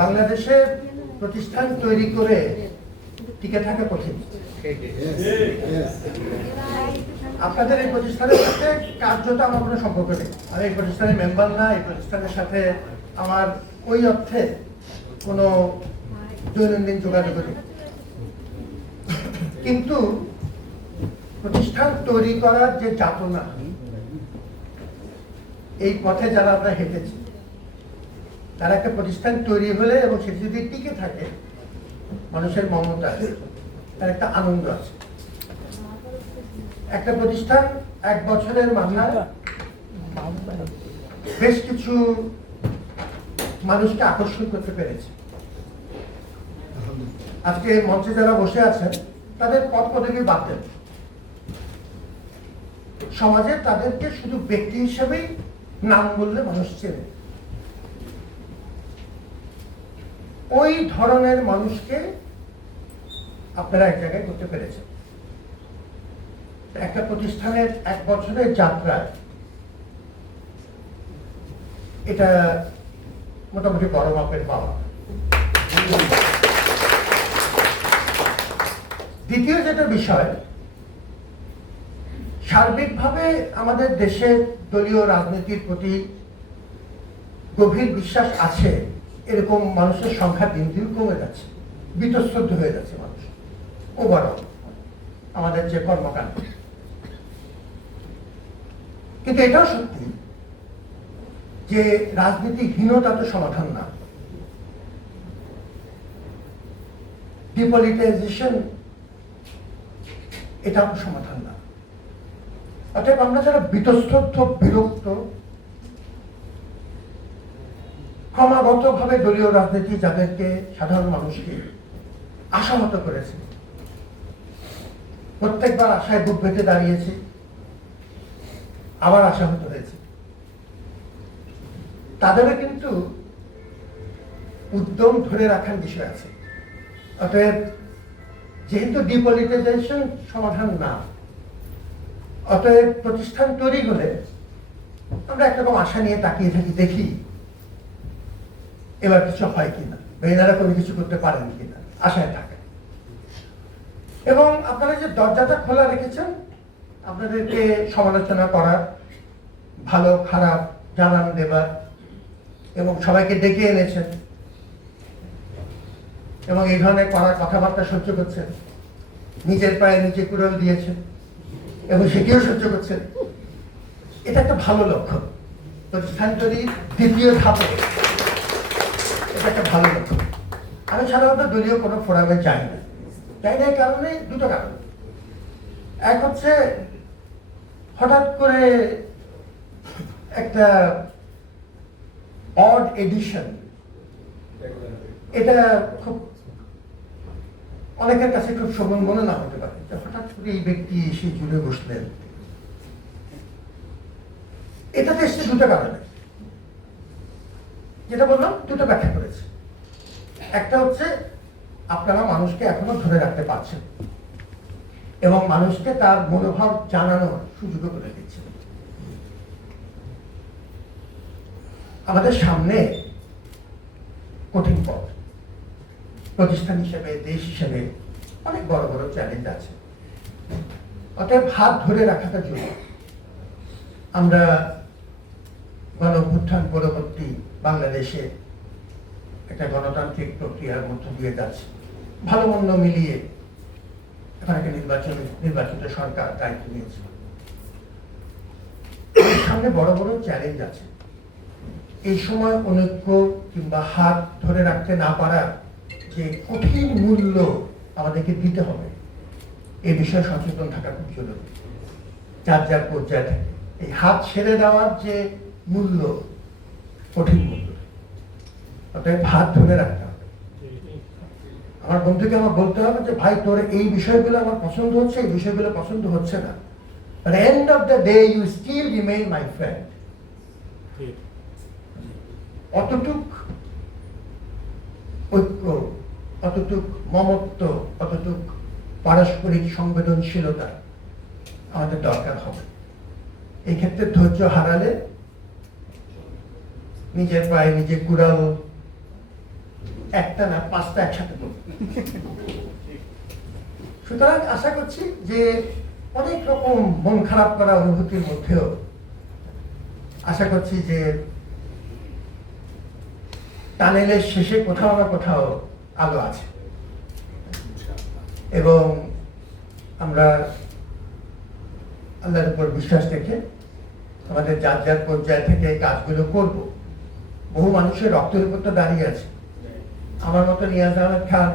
বাংলাদেশে প্রতিষ্ঠান তৈরি করে টিকে থাকা কঠিন। আপনাদের এই প্রতিষ্ঠানের সাথে কার্যত আমার কোনো সম্পর্ক নেই। আমি এই প্রতিষ্ঠানের মেম্বার না, এই প্রতিষ্ঠানের সাথে আমার ওই অর্থে কোনো দৈনন্দিন যোগাযোগ নেই। কিন্তু প্রতিষ্ঠান তৈরি করার যে যাতনা, এই পথে যারা আমরা হেঁটেছি, তারা একটা প্রতিষ্ঠান তৈরি হলে এবং সেটি যদি টিকে থাকে, মানুষের মমতা আছে, তার একটা আনন্দ আছে। একটা প্রতিষ্ঠান 1 বছরের মাথায় বেশ কিছু মানুষকে আকর্ষণ করতে পেরেছে। আজকে মঞ্চে যারা বসে আছেন, তাদের পদ পদবি বাদ দেন, সমাজে তাদেরকে শুধু ব্যক্তি হিসেবেই নাম বললে মানুষ চেনে। ওই ধরনের মানুষকে আপনারা এক জায়গায় করতে পেরেছেন। একটা প্রতিষ্ঠানের 1 বছরের যাত্রায় এটা মোটামুটি বড় মাপের পাওয়া। দ্বিতীয় যেটা বিষয়, সার্বিকভাবে আমাদের দেশের দলীয় রাজনীতির প্রতি গভীর বিশ্বাস আছে, এরকম মানুষের সংখ্যা দিন দিন কমে যাচ্ছে, বীতশ্রদ্ধ হয়ে যাচ্ছে মানুষ ওভারঅল আমাদের যে কর্মকাণ্ড। কিন্তু এটাও সত্যি যে রাজনীতিহীনতা তো সমাধান না, ডিপলিটাইজেশন এটাও সমাধান না। অতএব আমরা যারা বীতশ্রদ্ধ, বিরক্ত, ক্রমাগত ভাবে দলীয় রাজনীতি যাদেরকে সাধারণ মানুষকে আশাহত করেছে, প্রত্যেকবার আশায় বুক বেঁধে দাঁড়িয়েছে, আবার আশাহত হয়েছে, তাদেরও কিন্তু উদ্যম ধরে রাখার বিষয় আছে। অতএব যেহেতু ডিপলিটাইজেশন সমাধান না, অতএব প্রতিষ্ঠান তৈরি হলে আমরা একরকম আশা নিয়ে তাকিয়ে থাকি, দেখি এবার কিছু হয় কিনা, এনারা কোনো কিছু করতে পারেন কিনা, আশায় থাকে। এবং আপনারা যে দরজাটা খোলা রেখেছেন, আপনাদেরকে সমালোচনা করার, ভালো খারাপ জানান দেবার, এবং সবাইকে ডেকে এনেছেন এবং এই ধরনের করার কথাবার্তা সহ্য করছেন, নিজের পায়ে নিজে কুড়াল দিয়েছেন এবং সেটিও সহ্য করছেন। এটা একটা ভালো লক্ষণ। প্রতিষ্ঠান তৈরির দ্বিতীয় ধাপে এটা একটা ভালো লক্ষণ। আমি সাধারণত দলীয় কোনো ফোরামে যাই না এই কারণে, দুটো কারণ। এক হচ্ছে, হঠাৎ করে একটা অড এডিশন, এটা খুব অনেকের কাছে খুব শোভন মনে না হতে পারে, হঠাৎ করে এই ব্যক্তি এসে জুড়ে বসলেন। এটাতে এসছে দুটো কারণে, যেটা বললাম দুটো ব্যাখ্যা করেছে। একটা হচ্ছে, আপনারা মানুষকে এখনো ধরে রাখতে পারছেন এবং মানুষকে তার মনোভাব জানানোর সুযোগ করে দিচ্ছেন। আমাদের সামনে কঠিন পথ, প্রতিষ্ঠান হিসেবে, দেশ হিসেবে অনেক বড় বড় চ্যালেঞ্জ আছে। অতএব হাত ধরে রাখাটা জরুরি। আমরা গণ-অভ্যুত্থান পরবর্তী বাংলাদেশে একটা গণতান্ত্রিক প্রক্রিয়ার মধ্য দিয়ে যাচ্ছে, ভালো মন্দ মিলিয়ে এখন একটা নির্বাচিত সরকার দায়িত্ব নিয়েছে। সামনে বড় বড় চ্যালেঞ্জ আছে। এই সময় অনৈক্য কিংবা হাত ধরে রাখতে না পারার যে কঠিন মূল্য আমাদেরকে দিতে হবে, এই বিষয়ে সচেতন থাকা খুব জরুরি। যার যার পর্যায়ে থাকে এই হাত ছেড়ে দেওয়ার যে মূল্য, কঠিন মূল্য, অতএব হাত ধরে রাখতে হবে। আমার বন্ধুকে আমার বলতে হবে যে, ভাই তোর এই বিষয়গুলো আমার পছন্দ হচ্ছে, এই বিষয়গুলো পছন্দ হচ্ছে না, but end of the day you still remain my friend. অতটুক ঐক্য, অতটুক মমত্ব, অতটুক পারস্পরিক সংবেদনশীলতা আমাদের দরকার হবে। এই ক্ষেত্রে ধৈর্য হারালে নিজের পায়ে নিজে কুড়াল একটা না 5টা একসাথে করব। সুতরাং আশা করছি যে অনেক রকম মন খারাপ করা অনুভূতির মধ্যেও আশা করছি যে টানেলের শেষে কোথাও না কোথাও আলো আছে এবং আমরা আল্লাহর উপর বিশ্বাস রেখে আমাদের যার যার পর্যায় থেকে কাজগুলো করব। বহু মানুষের রক্তের উপর তো দাঁড়িয়ে আছে। আমার মতো নিয়াজ আহমেদ খান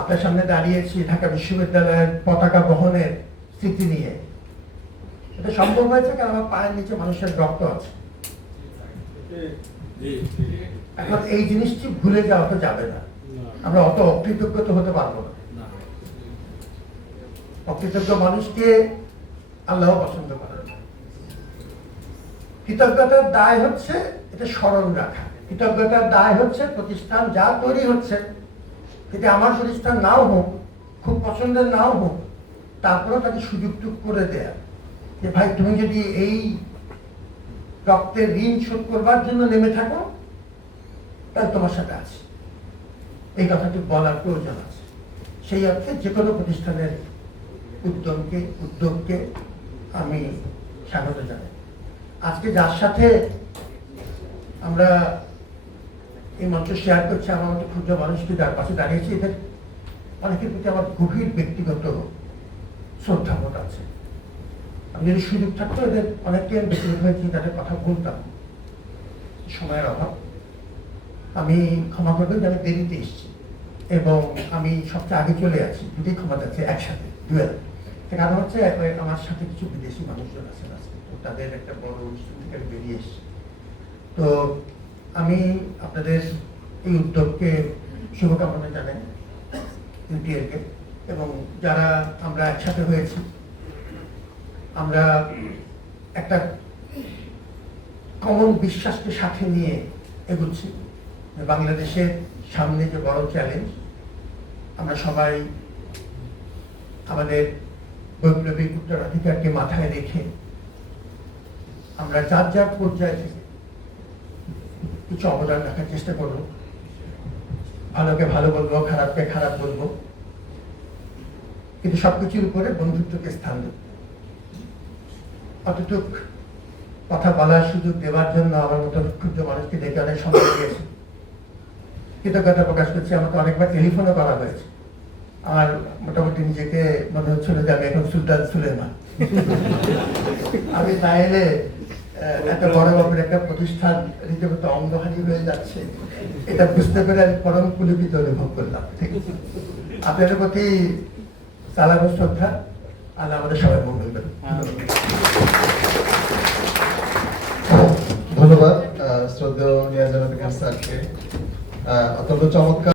আপনার সামনে দাঁড়িয়েছি ঢাকা বিশ্ববিদ্যালয়ের পতাকা বহনের স্মৃতি নিয়ে। এটা সম্ভব হয়েছে কারণ আমার পায়ের নিচে মানুষের রক্ত আছে। এখন এই জিনিসটি ভুলে যাওয়া তো যাবে না। আমরা অত অকৃতজ্ঞ তো হতে পারবো না। অকৃতজ্ঞ মানুষকে আল্লাহ পছন্দ করেন না। কৃতজ্ঞতার দায় হচ্ছে এটা স্মরণ রাখা। কৃতজ্ঞতার দায় হচ্ছে প্রতিষ্ঠান যা তৈরি হচ্ছে, যদি আমার প্রতিষ্ঠান নাও হোক, খুব পছন্দের নাও হোক, তারপরেও তাকে সুযোগটুক করে দেয়া যে ভাই তুমি যদি এই রক্তের ঋণ শোধ করবার জন্য নেমে থাকো তাহলে তোমার সাথে আছে। এই কথাটি বলার প্রয়োজন আছে। সেই অর্থে যে কোনো প্রতিষ্ঠানের উদ্যোগকে আমি স্বাগত জানাই। আজকে যার সাথে আমরা এই মঞ্চ শেয়ার করছি, আমার মতো ক্ষুদ্র মানুষকে যার পাশে দাঁড়িয়েছি, এদের অনেকের প্রতি আমার গভীর ব্যক্তিগত শ্রদ্ধাবোধ আছে। আমি যদি সুযোগ থাকতো এদের অনেককে ব্যক্তিগত হয়েছি, তাদের কথা বলতাম, সময়ের অভাব। আমি ক্ষমা করবেন যে আমি দেরিতে এসেছি এবং আমি সবচেয়ে আগে চলে আছি। দুটোই ক্ষমা যাচ্ছে একসাথে, ডুয়েল। কারণ হচ্ছে আমার সাথে কিছু বিদেশি মানুষজন আছেন আজকে, তো তাদের একটা বড় অনুষ্ঠান থেকে আমি বেরিয়ে এসেছি। তো আমি আপনাদের এই উদ্যোগকে শুভকামনা জানাই ইউটিএলকে, এবং যারা আমরা একসাথে হয়েছি, আমরা একটা কমন বিশ্বাসকে সাথে নিয়ে এগোচ্ছি। বাংলাদেশের সামনে যে বড় চ্যালেঞ্জ, আমরা সবাই আমাদের বৈপ্লবিক উত্তরাধিকারকে মাথায় রেখে আমরা যার যার পর্যায় থেকে কিছু অবদান রাখার চেষ্টা করব। ভালোকে ভালো বলবো, খারাপকে খারাপ বলবো, কিন্তু সবকিছুর উপরে বন্ধুত্বকে স্থান দেব। অতটুক কথা বলার সুযোগ দেওয়ার জন্য আমার মতো ক্ষুদ্র মানুষকে দেখে অনেক সময় দিয়েছে, কৃতজ্ঞতা প্রকাশ করছি। আমাকে অনেকবার টেলিফোনও করা হয়েছে। আমার মোটামুটি নিজেকে মনে হচ্ছিল যে আমি এখন সুলতান সুলেমান। আমি না এলে এত বড় মাপের একটা প্রতিষ্ঠান রীতিমতো অঙ্গহানি হয়ে যাচ্ছে, এটা বুঝতে পেরে আমি পরম পুলকিত অনুভব করলাম। ঠিক আছে, আপনাদের প্রতি সালাম ও শ্রদ্ধা। আল্লাহ আমাদের সবাই মঙ্গল করুন। ধন্যবাদ শ্রদ্ধেয় নিয়াজ আহমেদ খান স্যারকে, অত্যন্ত চমৎকার।